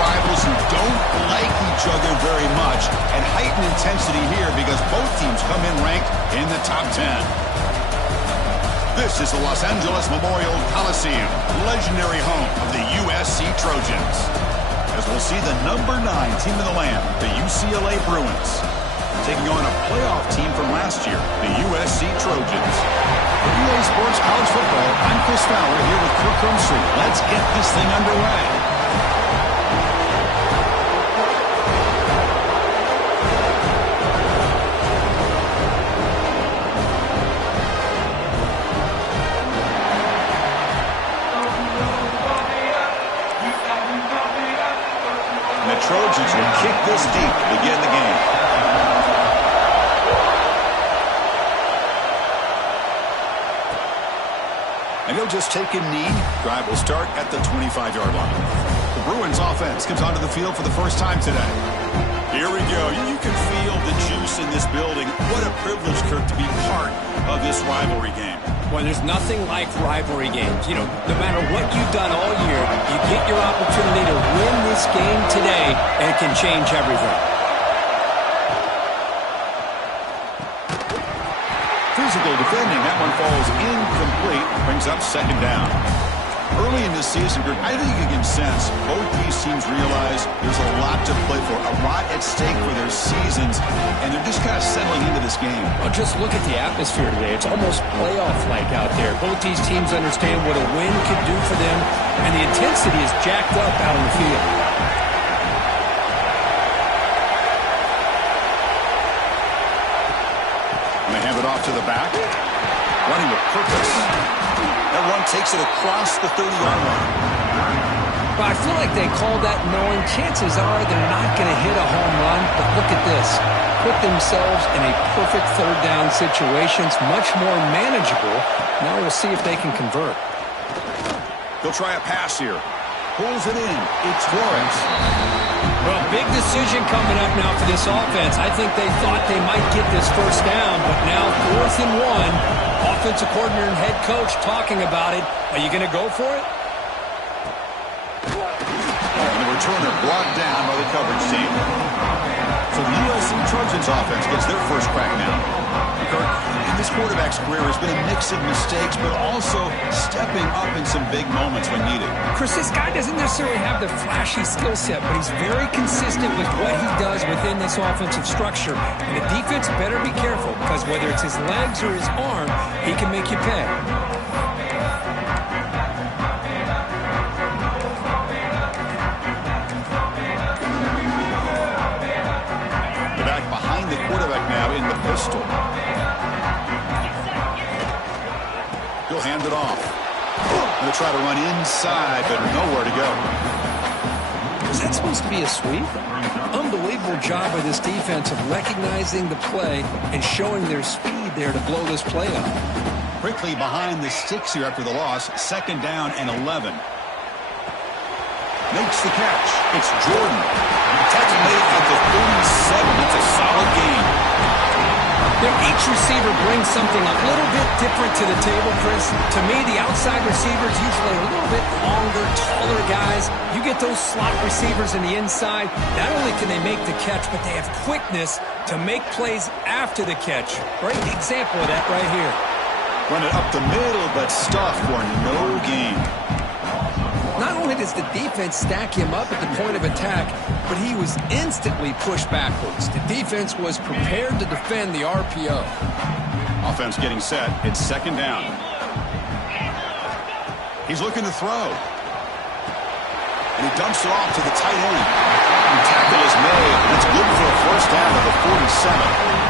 rivals who don't like each other very much, and heightened intensity here because both teams come in ranked in the top 10. This is the Los Angeles Memorial Coliseum, legendary home of the USC Trojans. As we'll see the number 9 team in the land, the UCLA Bruins, taking on a playoff team from last year, the USC Trojans. For EA Sports College Football, I'm Chris Fowler here with Kirk Rumstree. Let's get this thing underway. And the Trojans will kick this deep to begin the game. And he'll just take a knee. Drive will start at the 25-yard line. The Bruins offense comes onto the field for the first time today. Here we go. You can feel the juice in this building. What a privilege, Kirk, to be part of this rivalry game. Well, there's nothing like rivalry games. You know, no matter what you've done all year, you get your opportunity to win this game today, and it can change everything. Physical defending. That one falls incomplete. Brings up second down. Early in this season, I think you can sense both these teams realize there's a lot to play for, a lot at stake for their seasons, and they're just kind of settling into this game. Well, just look at the atmosphere today. It's almost playoff-like out there. Both these teams understand what a win could do for them, and the intensity is jacked up out on the field. And they hand it off to the back. Running with purpose. That run takes it across the 30-yard line. But I feel like they call that knowing chances are they're not going to hit a home run. But look at this. Put themselves in a perfect third down situation. It's much more manageable. Now we'll see if they can convert. They'll try a pass here. Pulls it in. It's Flores. Well, big decision coming up now for this offense. I think they thought they might get this first down, but now 4th and 1. Offensive coordinator and head coach talking about it. Are you going to go for it? And the returner blocked down by the coverage team. So the USC Trojans offense gets their first crack now. Kirk, in this quarterback's career has been a mix of mistakes, but also stepping up in some big moments when needed. Chris, this guy doesn't necessarily have the flashy skill set, but he's very consistent with what he does within this offensive structure. And the defense better be careful, because whether it's his legs or his arm, he can make you pay. The back behind the quarterback now in the pistol. He'll hand it off. They'll try to run inside, but nowhere to go. Is that supposed to be a sweep? Unbelievable job by this defense of recognizing the play and showing their speed there to blow this play up. Quickly behind the sticks here after the loss. 2nd down and 11. Makes the catch. It's Jordan. Touch made at the 37. It's a solid game. Each receiver brings something a little bit different to the table, Chris. To me, the outside receivers usually a little bit longer, taller guys. You get those slot receivers in the inside. Not only can they make the catch, but they have quickness to make plays after the catch. Great example of that right here. Run it up the middle, but stuffed for no gain. Not only does the defense stack him up at the point of attack, but he was instantly pushed backwards. The defense was prepared to defend the RPO. Offense getting set. It's 2nd down. He's looking to throw. And he dumps it off to the tight end. The tackle is made. It's good for a first down at the 47.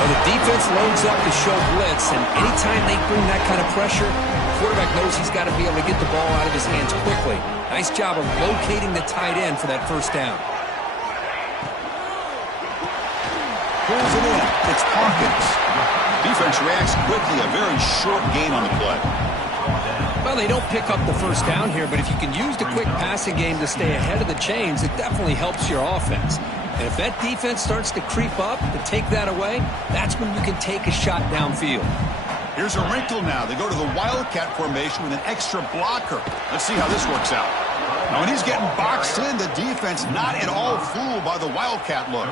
Well, the defense loads up to show blitz, and anytime they bring that kind of pressure, the quarterback knows he's got to be able to get the ball out of his hands quickly. Nice job of locating the tight end for that first down. Pulls it in. It's Hawkins. Defense reacts quickly. A very short gain on the play. Well, they don't pick up the first down here, but if you can use the quick passing game to stay ahead of the chains, it definitely helps your offense. And if that defense starts to creep up to take that away, that's when you can take a shot downfield. Here's a wrinkle now. They go to the Wildcat formation with an extra blocker. Let's see how this works out. Now, when he's getting boxed in, the defense not at all fooled by the Wildcat look.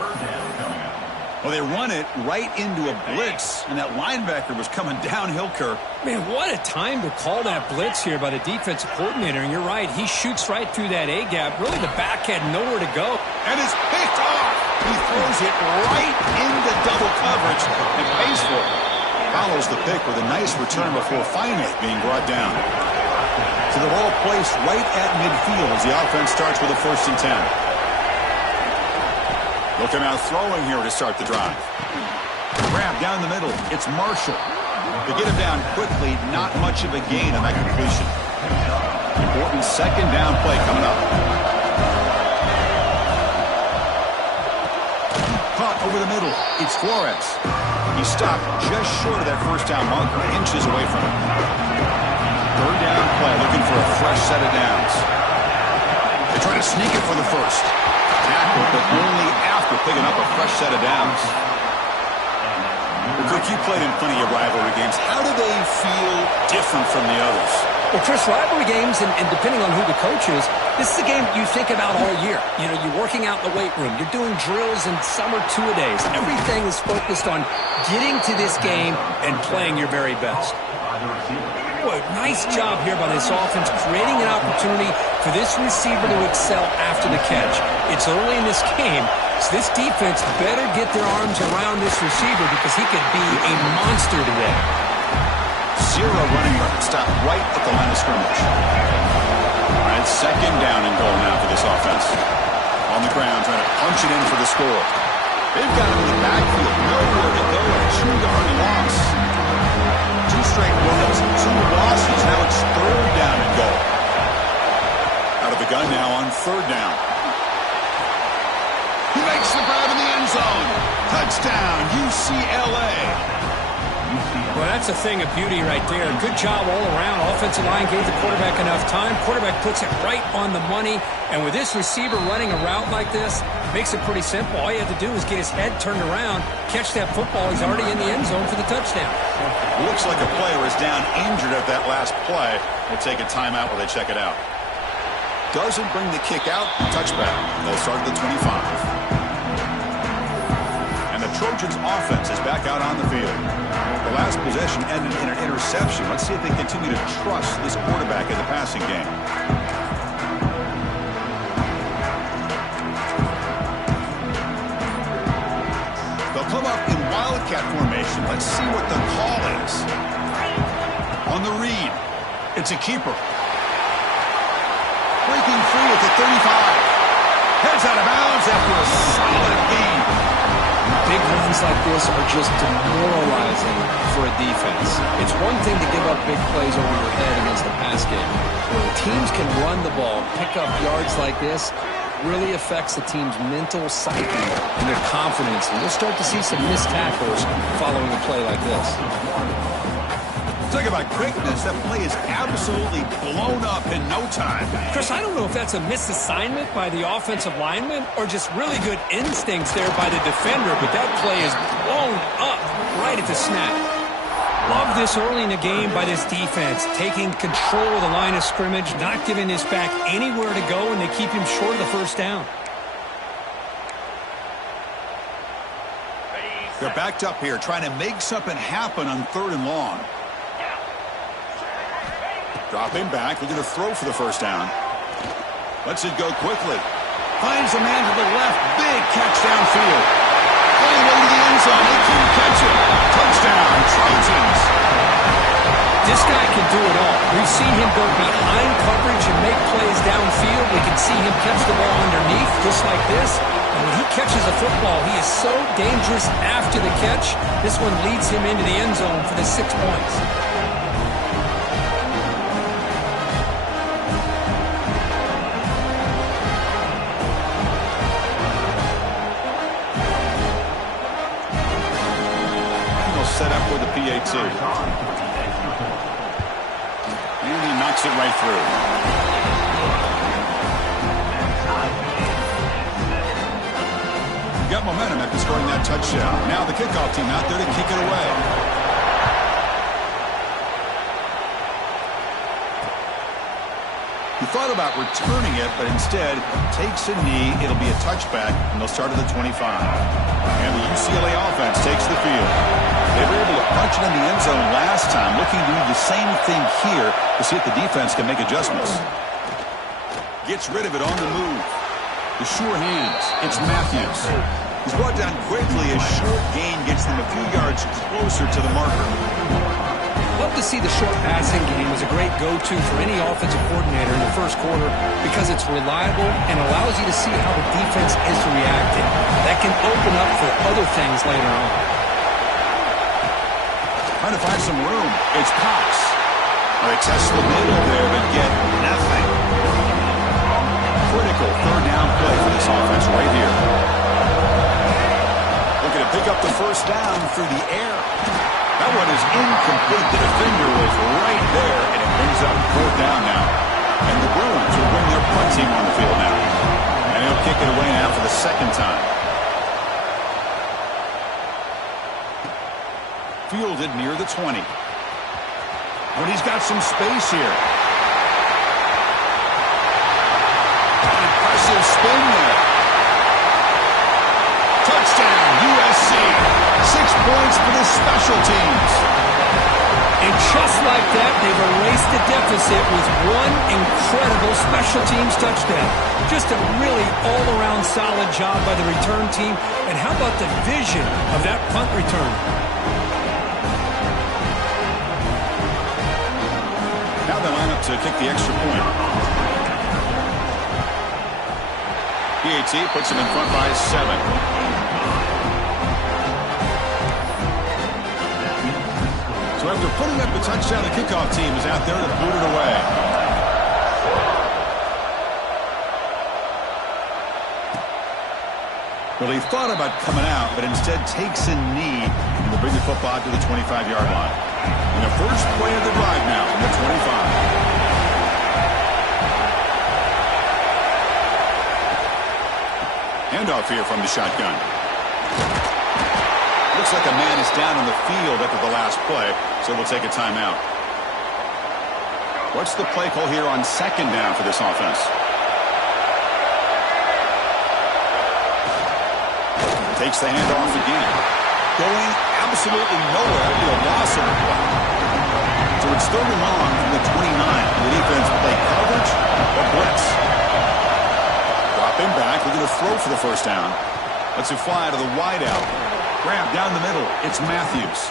Well, they run it right into a blitz, and that linebacker was coming downhill, Kirk. Man, what a time to call that blitz here by the defensive coordinator. And you're right, he shoots right through that A-gap. Really, the back had nowhere to go. And it's picked off. He throws it right into double coverage and pays for it. Follows the pick with a nice return before finally being brought down. So the ball placed right at midfield as the offense starts with a 1st and 10. They'll come out throwing here to start the drive. Grab down the middle. It's Marshall. They get him down quickly. Not much of a gain on that completion. Important 2nd down play coming up. Caught over the middle. It's Flores. He stopped just short of that 1st down marker, inches away from it. 3rd down play, looking for a fresh set of downs. They try to sneak it for the 1st. Tackle, but only after picking up a fresh set of downs. Well, Cook, you played in plenty of rivalry games. How do they feel different from the others? Well, Chris, rivalry games, and depending on who the coach is, this is a game you think about all year. You know, you're working out in the weight room. You're doing drills and some are 2-a-days. Everything is focused on getting to this game and playing your very best. Boy, nice job here by this offense, creating an opportunity for this receiver to excel after the catch. It's early in this game, so this defense better get their arms around this receiver because he could be a monster today. Zero running room. Stop right at the line of scrimmage. All right, 2nd down and goal now for this offense. On the ground, trying to punch it in for the score. They've got him in the backfield. Nowhere to go. A 2-yard loss. 2 straight runs, 2 losses. Now it's 3rd down and goal. Out of the gun now on 3rd down. He makes the grab in the end zone. Touchdown, UCLA. Well, that's a thing of beauty right there. Good job all around. Offensive line gave the quarterback enough time. Quarterback puts it right on the money. And with this receiver running a route like this, makes it pretty simple. All you have to do is get his head turned around, catch that football. He's already in the end zone for the touchdown. Looks like a player is down injured at that last play. They take a timeout while they check it out. Doesn't bring the kick out. Touchback. They'll start at the 25. And the Trojans offense is back out on the field. The last possession ended in an interception. Let's see if they continue to trust this quarterback in the passing game. They'll come up in Wildcat formation. Let's see what the call is. On the read, it's a keeper. Breaking free at the 35. Heads out of bounds after a solid gain. Big runs like this are just demoralizing for a defense. It's one thing to give up big plays over your head against the pass game. When teams can run the ball, pick up yards like this, really affects the team's mental psyche and their confidence. And you'll start to see some missed tackles following a play like this. Talk about quickness. That play is absolutely blown up in no time. Chris, I don't know if that's a misassignment by the offensive lineman or just really good instincts there by the defender, but that play is blown up right at the snap. Love this early in the game by this defense, taking control of the line of scrimmage, not giving this back anywhere to go, and they keep him short of the 1st down. They're backed up here, trying to make something happen on 3rd and long. Dropping back, looking to throw for the 1st down. Lets it go quickly. Finds a man to the left. Big catch downfield. All the way to the end zone. They couldn't catch it. Touchdown, Trojans. This guy can do it all. We've seen him go behind coverage and make plays downfield. We can see him catch the ball underneath, just like this. And when he catches a football, he is so dangerous after the catch. This one leads him into the end zone for the 6 points. Set up with the PAT. And he knocks it right through. You got momentum after scoring that touchdown. Now the kickoff team out there to kick it away. He thought about returning it, but instead takes a knee. It'll be a touchback, and they'll start at the 25. And the UCLA offense takes the field. They were able to punch it in the end zone last time, looking to do the same thing here to see if the defense can make adjustments. Gets rid of it on the move. The sure hands. It's Matthews. He's brought down quickly. A short gain gets them a few yards closer to the marker. Love to see the short passing game as a great go-to for any offensive coordinator in the first quarter because it's reliable and allows you to see how the defense is reacting. That can open up for other things later on. Trying to find some room. It's Cox. They test the middle there, but get nothing. Critical third down play for this offense right here. Looking to pick up the first down through the air. That one is incomplete. The defender was right there, and it brings up fourth down now. And the Bruins will bring their punt team on the field now. And he'll kick it away now for the second time. Fielded near the 20. But he's got some space here. Impressive spin there. Touchdown, USC. 6 points for the special teams. And just like that, they've erased the deficit with one incredible special teams touchdown. Just a really all-around solid job by the return team. And how about the vision of that punt return? Now they line up to kick the extra point. PAT puts him in front by 7. So after putting up the touchdown, the kickoff team is out there to boot it away. Well, he thought about coming out, but instead takes a knee and will bring the football to the 25-yard line. And the first play of the drive now from the 25. Handoff here from the shotgun. Looks like a man is down on the field after the last play, so we'll take a timeout. What's the play call here on second down for this offense? Takes the handoff again. Going absolutely nowhere. It'll be a loss of the play. So it's third and long from the 29. The defense play coverage or blitz. Dropping back. We're going to throw for the first down. Let's it fly to the wideout. Grab down the middle. It's Matthews.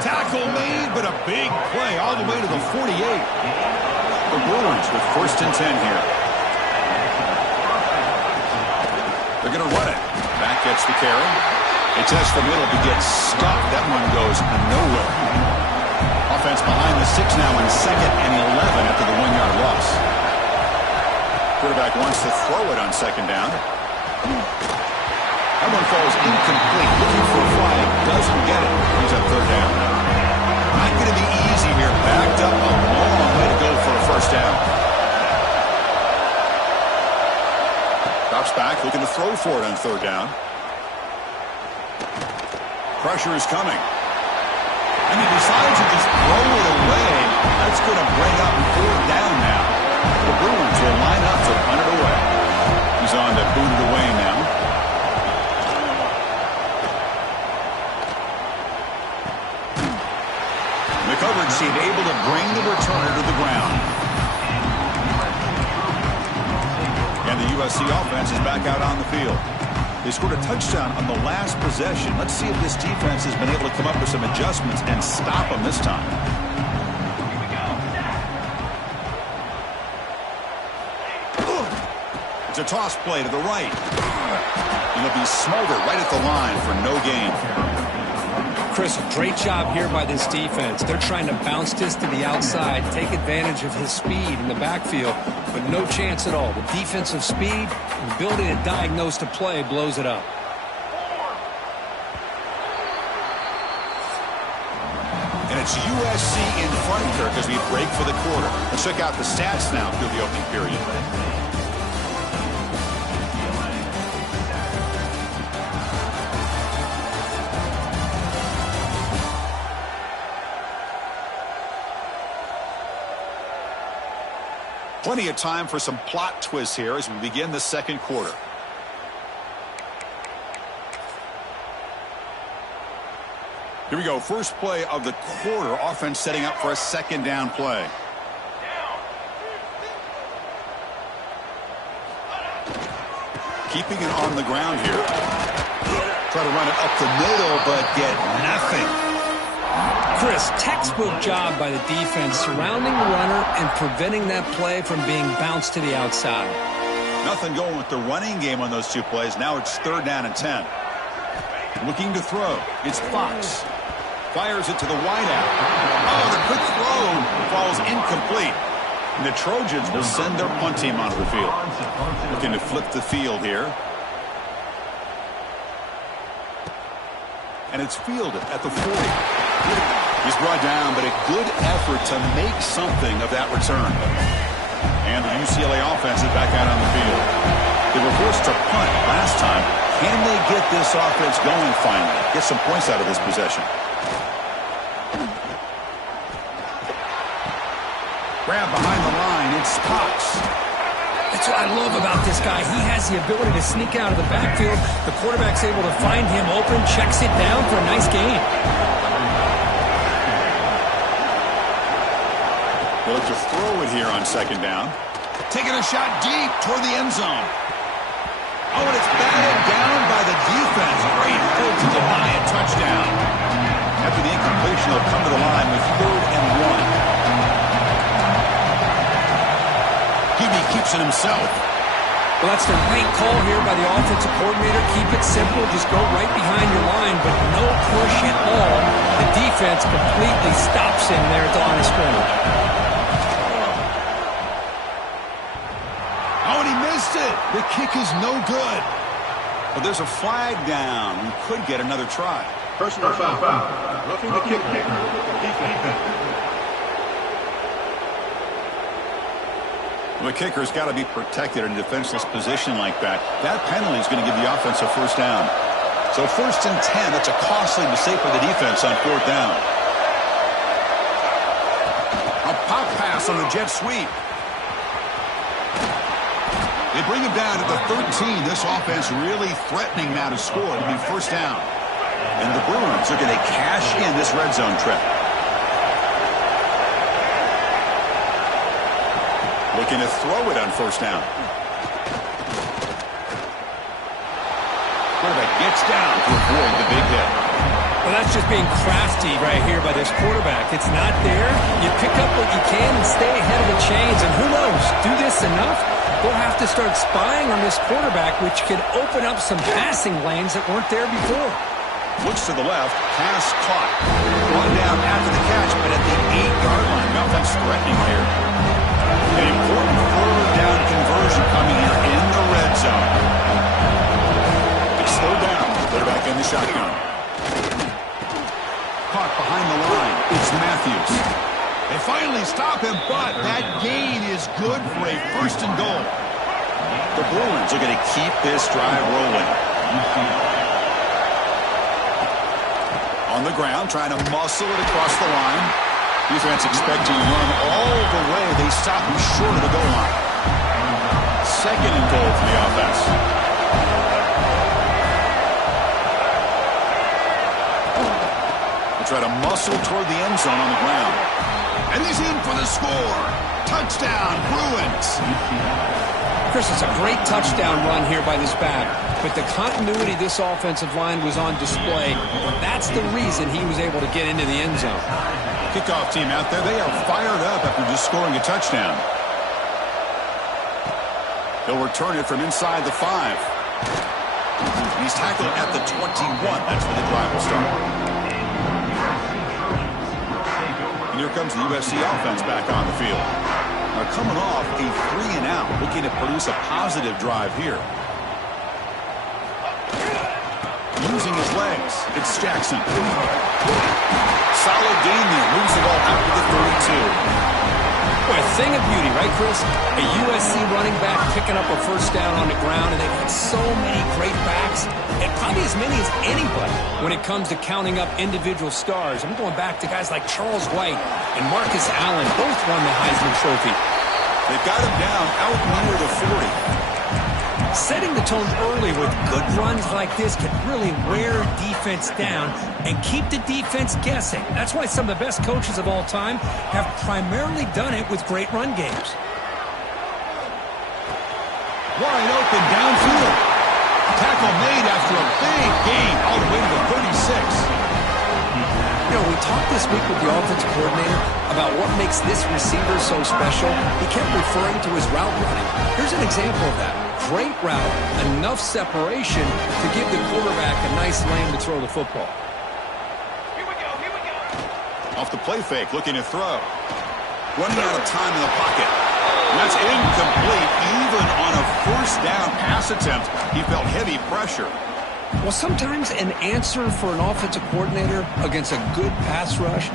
Tackle made, but a big play all the way to the 48. The Bruins with first and 10 here. They're going to run it. Back gets the carry. It tests the middle to get stuck. That one goes nowhere. Offense behind the 6 now in second and 11 after the 1-yard loss. Quarterback wants to throw it on second down. That one falls incomplete. Looking for a flag. Doesn't get it. He's up third down. Not going to be easy here. Backed up a long way to go for a first down. Drops back. Looking to throw for it on third down. Pressure is coming. And he decides to just throw it away. That's going to bring up fourth down now. The Bruins will line up to punt it away. He's on to boot it away now. The coverage team able to bring the returner to the ground. And the USC offense is back out on the field. They scored a touchdown on the last possession. Let's see if this defense has been able to come up with some adjustments and stop them this time. It's a toss play to the right. And it'll be smothered right at the line for no gain. Chris, great job here by this defense. They're trying to bounce this to the outside, take advantage of his speed in the backfield, but no chance at all. The defensive speed, the ability to diagnose the play blows it up. And it's USC in front, Kirk, as we break for the quarter. Let's check out the stats now through the opening period. Plenty of time for some plot twists here as we begin the second quarter. Here we go. First play of the quarter. Offense setting up for a second down play. Keeping it on the ground here. Try to run it up the middle, but get nothing. Chris, textbook job by the defense surrounding the runner and preventing that play from being bounced to the outside. Nothing going with the running game on those two plays. Now it's 3rd down and 10. Looking to throw. It's Fox. Fires it to the wideout. Oh, the quick throw falls incomplete. And the Trojans will send their punt team onto the field. Looking to flip the field here. And it's fielded at the 40. He's brought down, but a good effort to make something of that return. And the UCLA offense is back out on the field. They were forced to punt last time. Can they get this offense going finally? Get some points out of this possession. Grab behind the line. It's Fox. That's what I love about this guy. He has the ability to sneak out of the backfield. The quarterback's able to find him open, checks it down for a nice gain. They look to throw it here on second down. Taking a shot deep toward the end zone. Oh, and it's batted down by the defense. Great hold to deny a touchdown. After the incompletion, they'll come to the line with 3rd and 1. He keeps it himself. Well, that's the right call here by the offensive coordinator. Keep it simple. Just go right behind your line, but no push at all. The defense completely stops him there at the line of scrimmage. Oh, and he missed it. The kick is no good. But there's a flag down. We could get another try. Personal foul. Roughing the kicker. The kicker's got to be protected in a defenseless position like that. That penalty is going to give the offense a 1st down. So 1st and 10. That's a costly mistake for the defense on 4th down. A pop pass on the jet sweep. They bring him down to the 13. This offense really threatening now to score. It'll be 1st down. And the Bruins are going to cash in this red zone trip. Looking to throw it on 1st down. Quarterback gets down to avoid the big hit. Well, that's just being crafty right here by this quarterback. It's not there. You pick up what you can and stay ahead of the chains. And who knows, do this enough, they'll have to start spying on this quarterback, which could open up some passing lanes that weren't there before. Looks to the left. Pass caught. One down after the catch, but at the 8-yard line. Nothing's threatening here. An important 3rd down conversion coming here in the red zone. It's 3rd down. They're back in the shotgun. Caught behind the line. It's Matthews. They finally stop him, but that gain is good for a 1st and goal. The Bruins are going to keep this drive rolling. On the ground, trying to muscle it across the line. Defense expecting to run all the way. They stop him short of the goal line. 2nd and goal for the offense. They try to muscle toward the end zone on the ground. And he's in for the score. Touchdown, Bruins. Chris, it's a great touchdown run here by this back. But the continuity this offensive line was on display. That's the reason he was able to get into the end zone. Kickoff team out there. They are fired up after just scoring a touchdown. They'll return it from inside the 5. He's tackled at the 21. That's where the drive will start. And here comes the USC offense back on the field. Now coming off a 3-and-out, looking to produce a positive drive here. Using his legs, it's Jackson. Solid gain there, moves the ball out to the 32. Boy, a thing of beauty, right, Chris? A USC running back picking up a 1st down on the ground, and they've got so many great backs, and probably as many as anybody when it comes to counting up individual stars. I'm going back to guys like Charles White and Marcus Allen, both won the Heisman Trophy. They've got him down out near the 40. Setting the tone early with good runs like this can really wear defense down and keep the defense guessing. That's why some of the best coaches of all time have primarily done it with great run games. Wide open downfield. Tackle made after a big gain all the way to the 36. You know, we talked this week with the offensive coordinator about what makes this receiver so special. He kept referring to his route running. Here's an example of that. Great route, enough separation to give the quarterback a nice lane to throw the football. Here we go. Off the play fake, looking to throw. Running out of time in the pocket. And that's incomplete. Even on a first down pass attempt, he felt heavy pressure. Well, sometimes an answer for an offensive coordinator against a good pass rush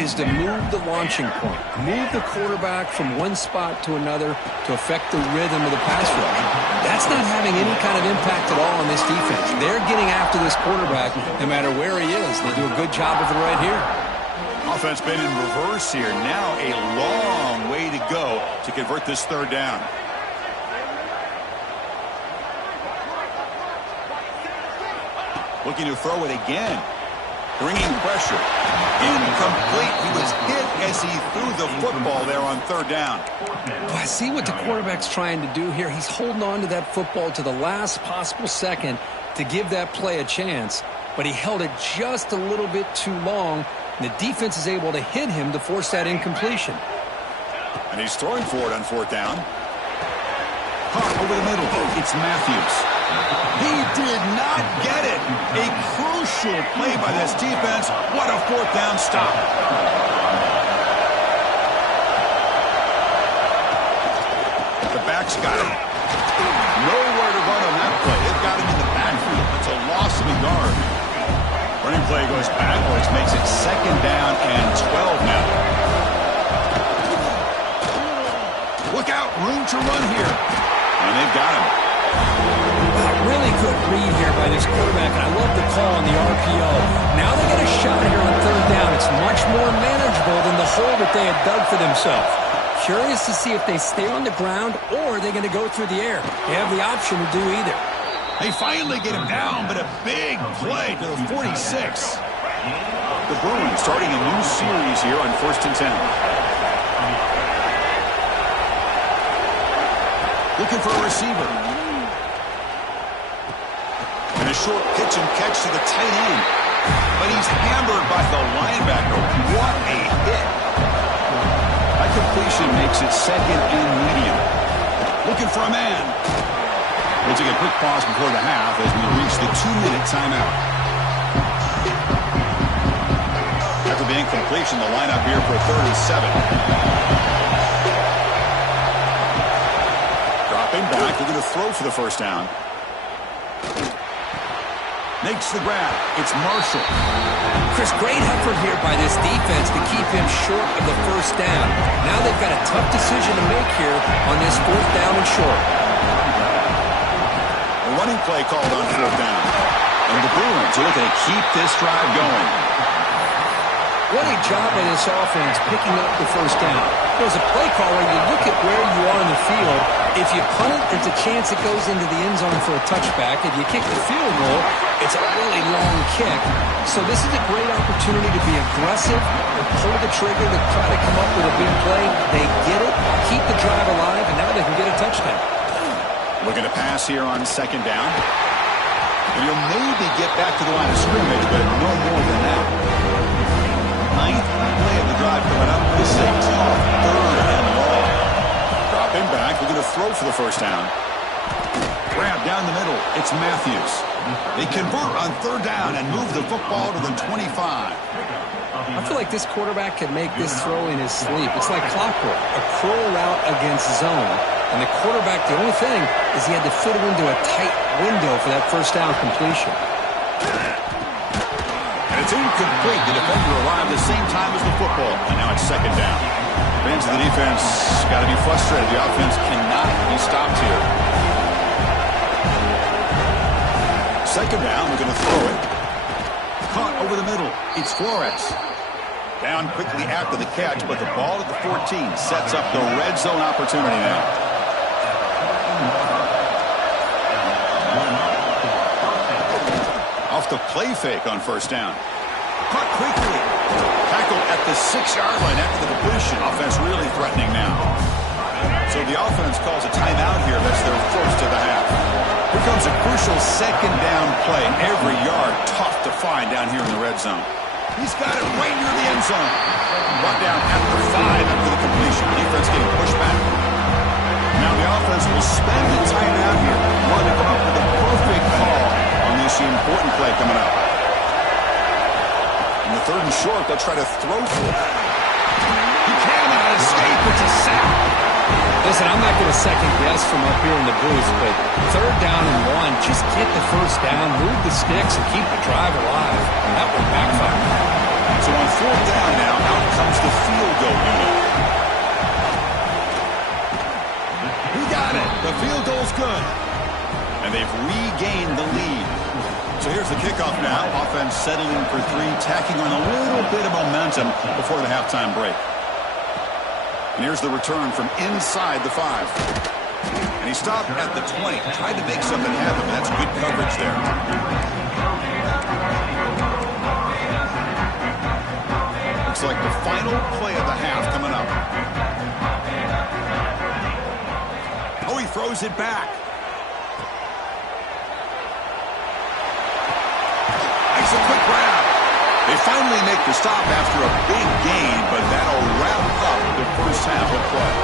is to move the launching point, move the quarterback from one spot to another to affect the rhythm of the pass rush. That's not having any kind of impact at all on this defense. They're getting after this quarterback no matter where he is. They do a good job of it right here. Offense been in reverse here. Now a long way to go to convert this third down. Looking to throw it again. Bringing pressure. Incomplete. He was hit as he threw the football there on third down. Well, I see what the quarterback's trying to do here. He's holding on to that football to the last possible second to give that play a chance. But he held it just a little bit too long. And the defense is able to hit him to force that incompletion. And he's throwing for it on fourth down. Caught over the middle. It's Matthews. He did not get it. A crucial play by this defense. What a fourth down stop. The back's got him. Nowhere to run on that play. They've got him in the backfield. It's a loss of a yard. Running play goes backwards, makes it second down and 12 now. Look out, room to run here. And they've got him. Really good read here by this quarterback, and I love the call on the RPO. Now they get a shot here on third down. It's much more manageable than the hole that they had dug for themselves. Curious to see if they stay on the ground or they're going to go through the air. They have the option to do either. They finally get him down, but a big play to the 46. The Bruins starting a new series here on 1st and 10. Looking for a receiver. And a short pitch and catch to the tight end. But he's hammered by the linebacker. What a hit. That completion makes it second and medium. Looking for a man. We'll take a quick pause before the half as we reach the 2-minute timeout. After the incompletion, the lineup here for 3rd and 7. Dropping back. They're going to throw for the first down. Makes the grab. It's Marshall. Chris, great effort here by this defense to keep him short of the first down. Now they've got a tough decision to make here on this 4th down and short. A running play called on 4th down. And the Bruins are looking to keep this drive going. What a job by this offense picking up the first down. As a play caller, you look at where you are in the field. If you punt it, there's a chance it goes into the end zone for a touchback. If you kick the field goal, it's a really long kick. So this is a great opportunity to be aggressive and pull the trigger to try to come up with a big play. They get it, keep the drive alive, and now they can get a touchdown. Looking to pass here on 2nd down. And he'll maybe get back to the line of scrimmage, but no more than that. 9th play of the drive coming up. This is a tough 3rd and long. Dropping back. We're going to throw for the first down. Grab down the middle. It's Matthews. They convert on 3rd down and move the football to the 25. I feel like this quarterback can make this throw in his sleep. It's like clockwork, a curl route against zone. And the quarterback, the only thing is he had to fit it into a tight window for that first down completion. And it's incomplete. The defender arrived the same time as the football. And now it's 2nd down. Fans of the defense got to be frustrated. The offense cannot be stopped here. 2nd down. We're going to throw it. Caught over the middle. It's Flores. Down quickly after the catch, but the ball at the 14 sets up the red zone opportunity now. Off the play fake on first down. Caught quickly. Tackled at the 6-yard line after the completion. Offense really threatening now. So the offense calls a timeout here. That's their first of the half. Here comes a crucial second down play. Every yard tough to find down here in the red zone. He's got it right near the end zone. Brought down at the 5 after the completion. Defense getting pushed back. Now the offense will spend the timeout here. Want to come up with a perfect call on this important play coming up. In the 3rd and short, they'll try to throw for it. He cannot escape. It's a sack. Listen, I'm not going to second guess from up here in the booth, but 3rd down and 1, just get the first down, move the sticks, and keep the drive alive. That will backfire. So on 4th down now, out comes the field goal unit. He got it. The field goal's good. And they've regained the lead. So here's the kickoff now. Offense settling for 3, tacking on a little bit of momentum before the halftime break. And here's the return from inside the 5. And he stopped at the 20. Tried to make something happen, but that's good coverage there. Looks like the final play of the half coming up. Oh, he throws it back. Makes a quick grab. They finally make the stop after a big gain, but that'll wrap up the first half of play.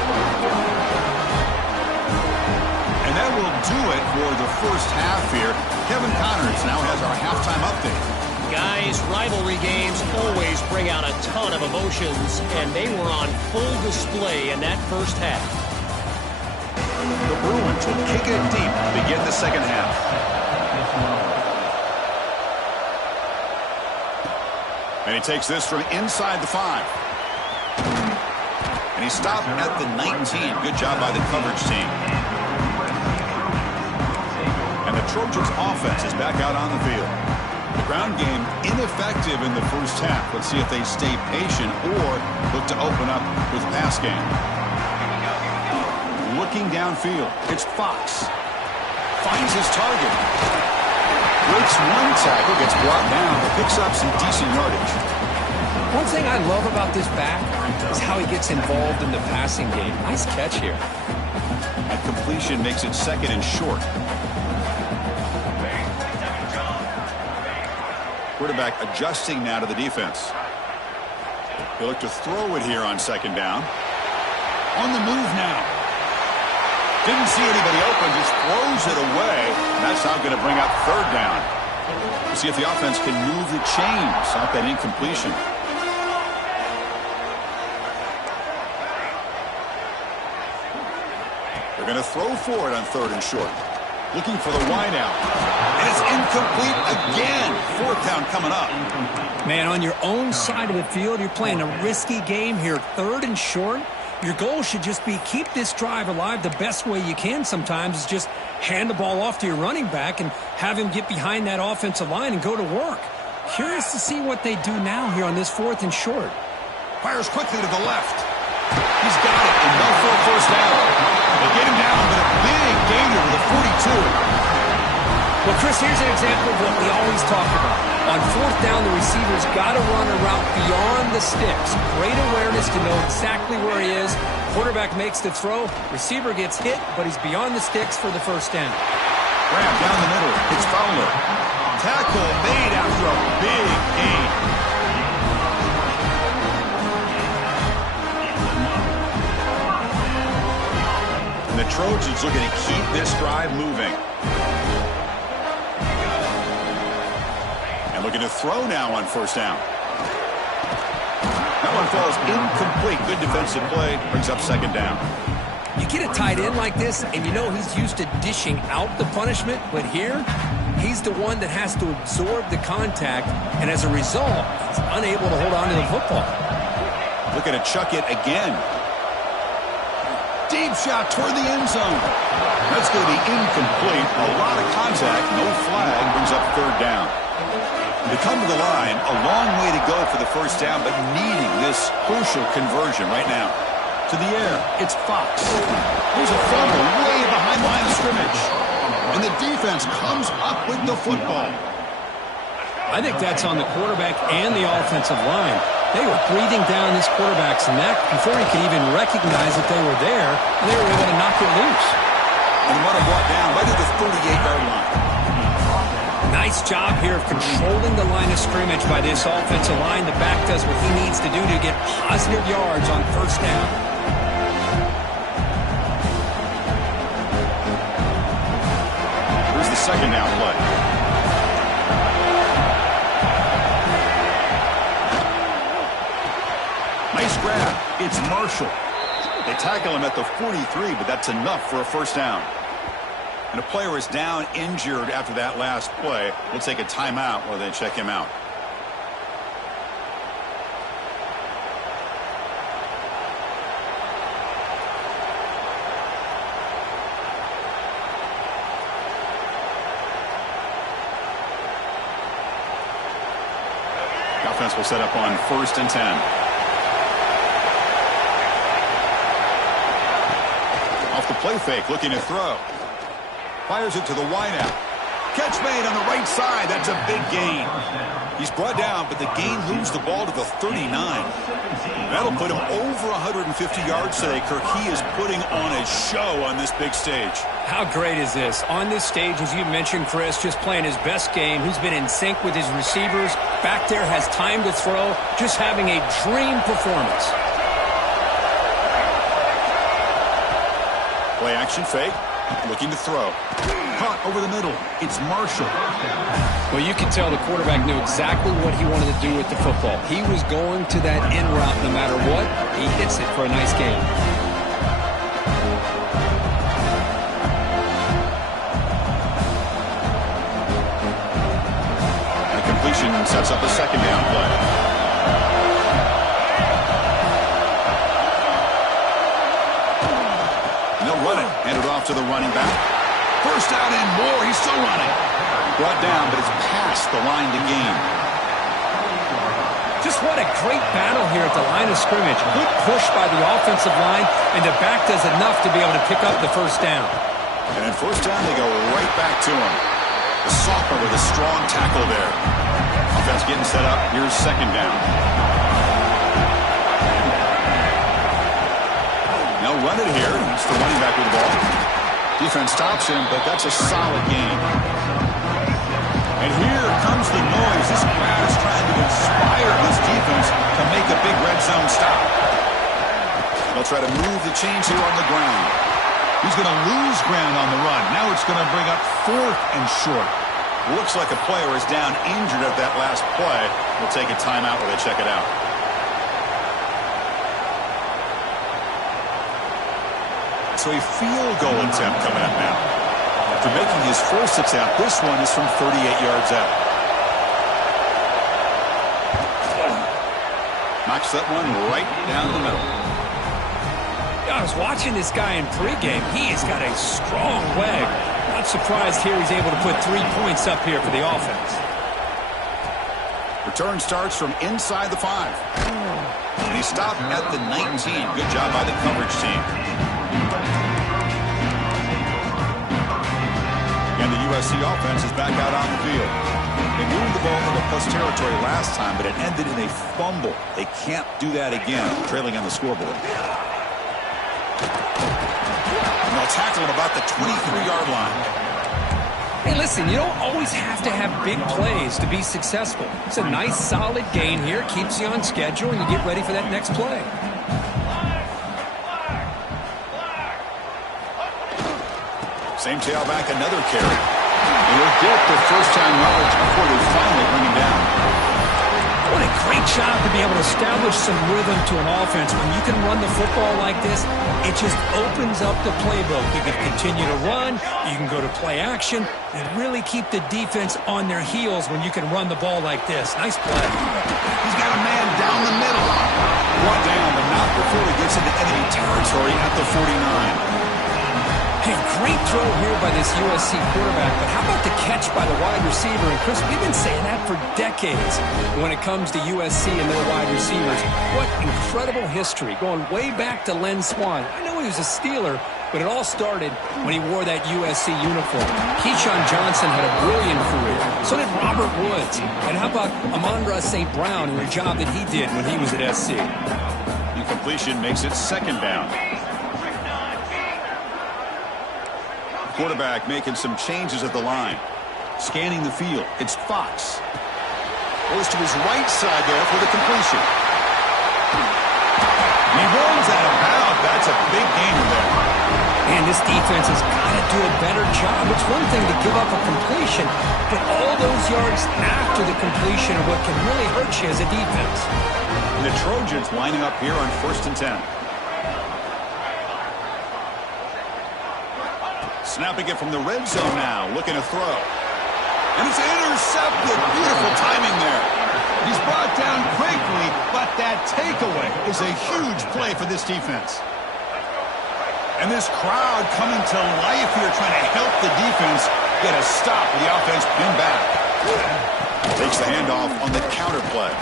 And that will do it for the first half here. Kevin Connors now has our halftime update. Guys, rivalry games always bring out a ton of emotions, and they were on full display in that first half. The Bruins will kick it deep to begin the second half. And he takes this from inside the 5. And he stopped at the 19. Good job by the coverage team. And the Trojans' offense is back out on the field. The ground game ineffective in the first half. Let's see if they stay patient or look to open up with the pass game. Looking downfield, it's Fox. Finds his target. Breaks one tackle, gets brought down, but picks up some decent yardage. One thing I love about this back is how he gets involved in the passing game. Nice catch here. That completion makes it 2nd and short. Quarterback adjusting now to the defense. He'll look to throw it here on 2nd down. On the move now. Didn't see anybody open, just throws it away. That's now going to bring up 3rd down. We'll see if the offense can move the chains off that incompletion. They're going to throw for it on 3rd and short. Looking for the wide out. And it's incomplete again. 4th down coming up. Man, on your own side of the field, you're playing a risky game here. 3rd and short. Your goal should just be keep this drive alive the best way you can sometimes is just hand the ball off to your running back and have him get behind that offensive line and go to work. Curious to see what they do now here on this 4th and short. Fires quickly to the left. He's got it, enough for a first down. They get him down, but a big gainer to the 42. Well, Chris, here's an example of what we always talk about. On 4th down, the receiver's got to run a route beyond the sticks. Great awareness to know exactly where he is. Quarterback makes the throw. Receiver gets hit, but he's beyond the sticks for the first down. Grab down the middle. It's Fowler. Tackle made after a big gain. And the Trojans looking to keep this drive moving. And looking to throw now on 1st down. That one falls incomplete. Good defensive play. Brings up 2nd down. You get a tight end like this, and you know he's used to dishing out the punishment, but here, he's the one that has to absorb the contact, and as a result, he's unable to hold on to the football. Looking to chuck it again. Deep shot toward the end zone. That's going to be incomplete. A lot of contact, no flag, brings up 3rd down. They come to the line, a long way to go for the first down, but needing this crucial conversion right now. To the air, it's Fox. There's a fumble way behind the line of scrimmage. And the defense comes up with the football. I think that's on the quarterback and the offensive line. They were breathing down this quarterback's neck before he could even recognize that they were there, and they were able to knock it loose. And the runner brought down right at the 38-yard line. Nice job here of controlling the line of scrimmage by this offensive line. The back does what he needs to do to get positive yards on first down. Here's the second down play. Nice grab. It's Marshall. They tackle him at the 43, but that's enough for a first down. And a player is down injured after that last play. We'll take a timeout while they check him out. The offense will set up on 1st and 10. Off the play fake, looking to throw. Fires it to the wideout. Catch made on the right side. That's a big gain. He's brought down, but the gain moves the ball to the 39. That'll put him over 150 yards today, Kirk. He is putting on a show on this big stage. How great is this? On this stage, as you mentioned, Chris, just playing his best game. He's been in sync with his receivers. Back there, has time to throw. Just having a dream performance. Play action fake. Looking to throw. Caught over the middle. It's Marshall. Well, you can tell the quarterback knew exactly what he wanted to do with the football. He was going to that in route no matter what. He hits it for a nice gain. The completion sets up a second down play. Run it. Handed off to the running back. First down and more. He's still running. Brought down, but it's past the line to gain. Just what a great battle here at the line of scrimmage. Good push by the offensive line, and the back does enough to be able to pick up the first down. And then first down, they go right back to him. The sophomore with a strong tackle there. Offense getting set up. Here's second down. They'll run it here. It's the running back with the ball. Defense stops him, but that's a solid gain. And here comes the noise. This crowd is trying to inspire this defense to make a big red zone stop. They'll try to move the chains here on the ground. He's going to lose ground on the run. Now it's going to bring up 4th and short. Looks like a player is down injured at that last play. We'll take a timeout while they check it out. So a field goal attempt coming up now. After making his first attempt, this one is from 38 yards out. Knocks that one right down the middle. I was watching this guy in pregame. He has got a strong leg. Not surprised here he's able to put 3 points up here for the offense. Return starts from inside the 5. And he stopped at the 19. Good job by the coverage team. And the USC offense is back out on the field. They moved the ball into plus territory last time, but it ended in a fumble. They can't do that again, trailing on the scoreboard. And they'll tackle him about the 23-yard line. Hey, listen, you don't always have to have big plays to be successful. It's a nice, solid gain here. Keeps you on schedule, and you get ready for that next play. Same tailback, another carry. And he'll get the first-time yards before they finally bring him down. What a great job to be able to establish some rhythm to an offense. When you can run the football like this, it just opens up the playbook. You can continue to run, you can go to play action, and really keep the defense on their heels when you can run the ball like this. Nice play. He's got a man down the middle. Brought down, but not before he gets into enemy territory at the 49. Hey, great throw here by this USC quarterback, but how about the catch by the wide receiver? And Chris, we've been saying that for decades when it comes to USC and their wide receivers. What incredible history, going way back to Len Swan. I know he was a Steeler, but it all started when he wore that USC uniform. Keyshawn Johnson had a brilliant career. So did Robert Woods. And how about Amon-Ra St. Brown and the job that he did when he was at SC? Incompletion makes it second down. Quarterback making some changes at the line. Scanning the field. It's Fox. Goes to his right side there for the completion. And he rolls out of bounds. That's a big gainer there. And this defense has got to do a better job. It's one thing to give up a completion, but all those yards after the completion are what can really hurt you as a defense. And the Trojans lining up here on 1st and 10. Snapping it from the red zone now, looking to throw. And it's intercepted. Beautiful timing there. He's brought down quickly, but that takeaway is a huge play for this defense. And this crowd coming to life here, trying to help the defense get a stop with the offense pinned back. Takes the handoff on the counter play.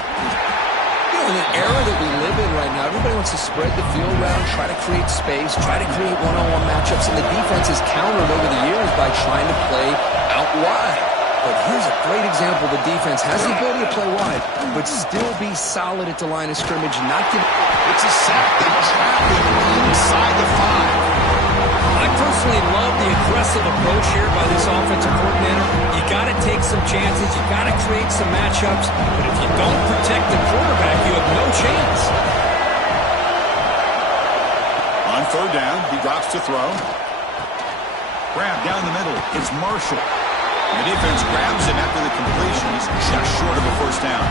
In the era that we live in right now, everybody wants to spread the field around, try to create space, try to create one-on-one matchups, and the defense has countered over the years by trying to play out wide. But here's a great example. The defense has the ability to play wide, but still be solid at the line of scrimmage, not give... It's a sack. They trap him inside the 5. I personally love the aggressive approach here by this offensive coordinator. You got to take some chances. You got to create some matchups. But if you don't protect the quarterback, you have no chance. On 3rd down, he drops to throw. Grab down the middle. It's Marshall. The defense grabs him after the completion. He's just short of a 1st down.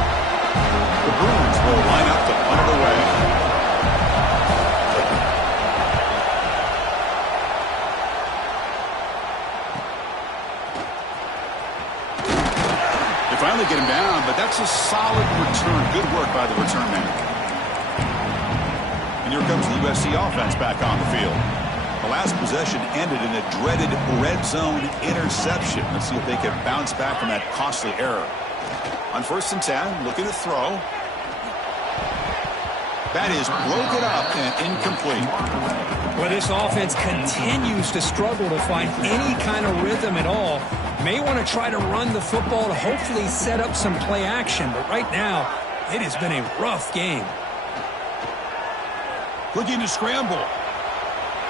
The Bruins will line up to punt it away. Finally get him down, but that's a solid return. Good work by the return man. And here comes the USC offense back on the field. The last possession ended in a dreaded red zone interception. Let's see if they can bounce back from that costly error. On 1st and 10, looking to throw. That is broken up and incomplete. Well, this offense continues to struggle to find any kind of rhythm at all. May want to try to run the football to hopefully set up some play action, but right now, it has been a rough game. Looking to scramble.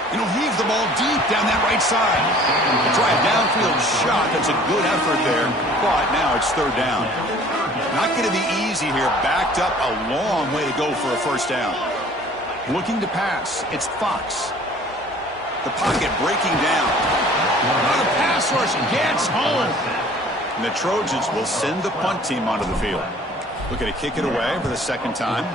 And he'll heave the ball deep down that right side. Try a downfield shot. That's a good effort there, but now it's 3rd down. Not going to be easy here. Backed up a long way to go for a 1st down. Looking to pass. It's Fox. The pocket breaking down. The pass rush gets home. And the Trojans will send the punt team onto the field. Looking to kick it away for the 2nd time.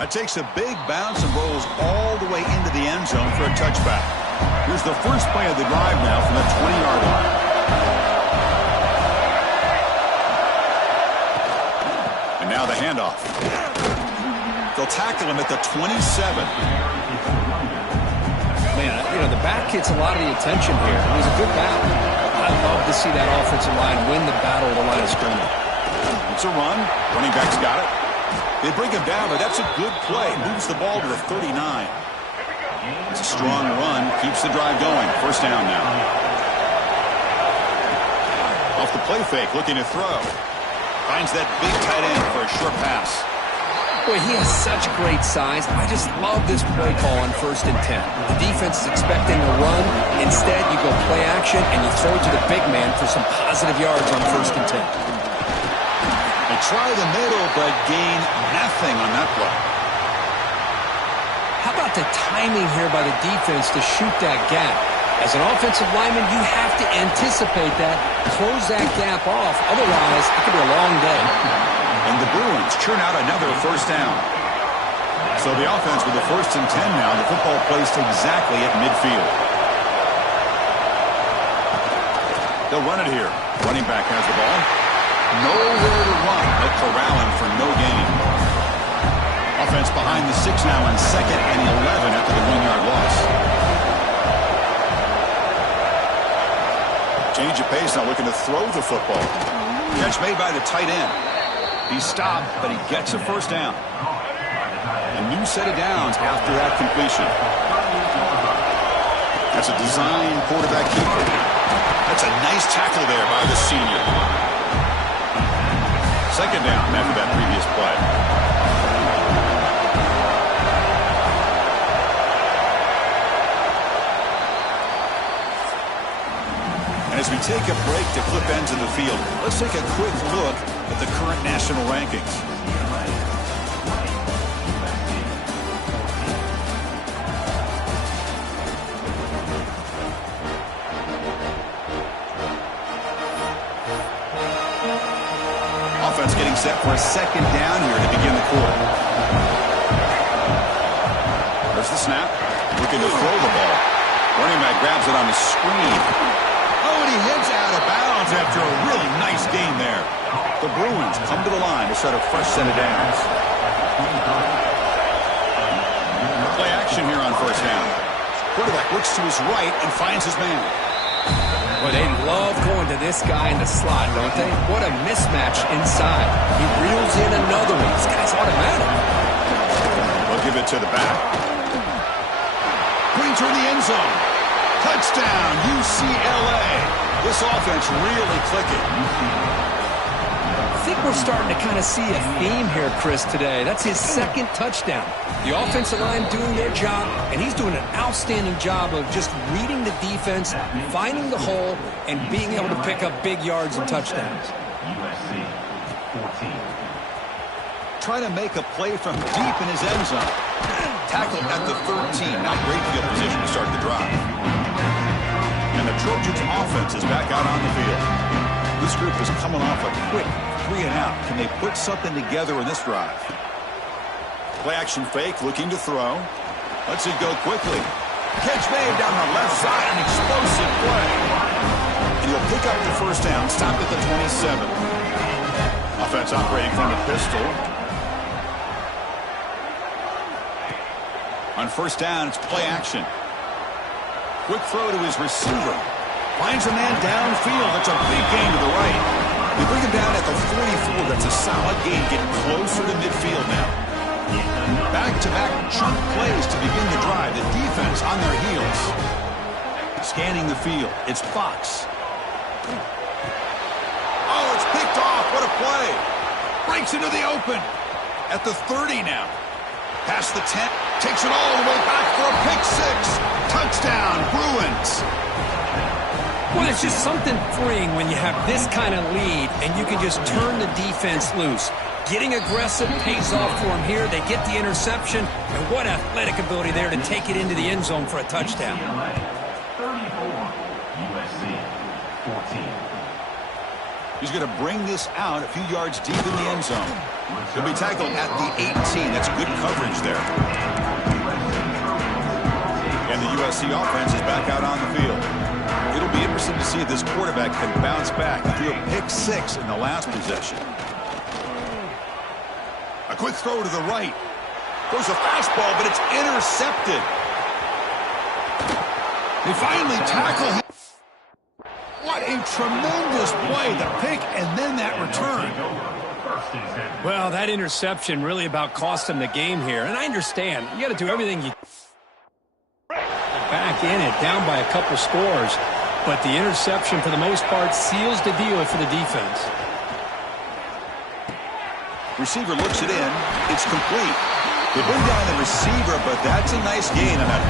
That takes a big bounce and rolls all the way into the end zone for a touchback. Here's the first play of the drive now from the 20-yard line. And now the handoff. They'll tackle him at the 27. Man, the back gets a lot of the attention here. It was a good battle. I love to see that offensive line win the battle of the line of scrimmage. It's a run. Running back's got it. They bring him down, but that's a good play. Moves the ball to the 39. It's a strong run. Keeps the drive going. 1st down now. Off the play fake, looking to throw. Finds that big tight end for a short pass. Boy, he has such great size. I just love this play call on 1st and 10. The defense is expecting a run. Instead, you go play action, and you throw to the big man for some positive yards on 1st and 10. They try the middle, but gain nothing on that play. How about the timing here by the defense to shoot that gap? As an offensive lineman, you have to anticipate that, close that gap off. Otherwise, it could be a long day. And the Bruins churn out another 1st down. So the offense with the 1st and 10 now. The football placed exactly at midfield. They'll run it here. Running back has the ball. Nowhere to run. They'll corral him for no gain. Offense behind the 6 now on 2nd and 11 after the 1-yard loss. Change of pace now, looking to throw the football. Catch made by the tight end. He stopped, but he gets a first down. A new set of downs after that completion. That's a design quarterback keeper. That's a nice tackle there by the senior. Second down after that previous play. As we take a break to clip ends of the field, let's take a quick look at the current national rankings. Offense getting set for a second down here to begin the quarter. There's the snap. Looking to throw the ball. Running back grabs it on the screen. Oh, and he heads out of bounds after a really nice gain there. The Bruins come to the line to set a fresh set of downs. Play action here on first down. Quarterback looks to his right and finds his man. Well, they love going to this guy in the slot, don't they? What a mismatch inside. He reels in another one. This guy's automatic. They'll give it to the back. Pointer in the end zone. Touchdown, UCLA. This offense really clicking. I think we're starting to kind of see a theme here, Chris, today. That's his second touchdown. The offensive line doing their job, and he's doing an outstanding job of just reading the defense, finding the hole, and being able to pick up big yards and touchdowns. Trying to make a play from deep in his end zone. Tackled at the 13. Not great field position to start the drive. And the Trojans' offense is back out on the field. This group is coming off a quick 3-and-out. Can they put something together in this drive? Play action fake, looking to throw. Lets it go quickly. Catch made down the left side, an explosive play. And he'll pick up the first down, stop at the 27. Offense operating from the pistol. On first down, it's play action. Quick throw to his receiver. Finds a man downfield. That's a big gain to the right. They bring him down at the 44. That's a solid gain. Getting closer to midfield now. Back-to-back chunk plays to begin the drive. The defense on their heels. Scanning the field. It's Fox. Oh, it's picked off. What a play. Breaks into the open. At the 30 now. Past the 10. Takes it all the way back for a pick six. Touchdown, Bruins. Well, it's just something freeing when you have this kind of lead and you can just turn the defense loose. Getting aggressive pays off for them here. They get the interception, and what athletic ability there to take it into the end zone for a touchdown. 34, USC 14. He's going to bring this out a few yards deep in the end zone. He'll be tackled at the 18. That's good coverage there. And the USC offense is back out on the field. It'll be interesting to see if this quarterback can bounce back. He threw a pick six in the last possession. A quick throw to the right. Throws a fastball, but it's intercepted. They finally tackle him. What a tremendous play. The pick and then that return. Well, that interception really about cost him the game here. And I understand. You got to do everything you back in it, down by a couple scores. But the interception, for the most part, seals the deal for the defense. Receiver looks it in. It's complete. They bring down the receiver, but that's a nice gain on that.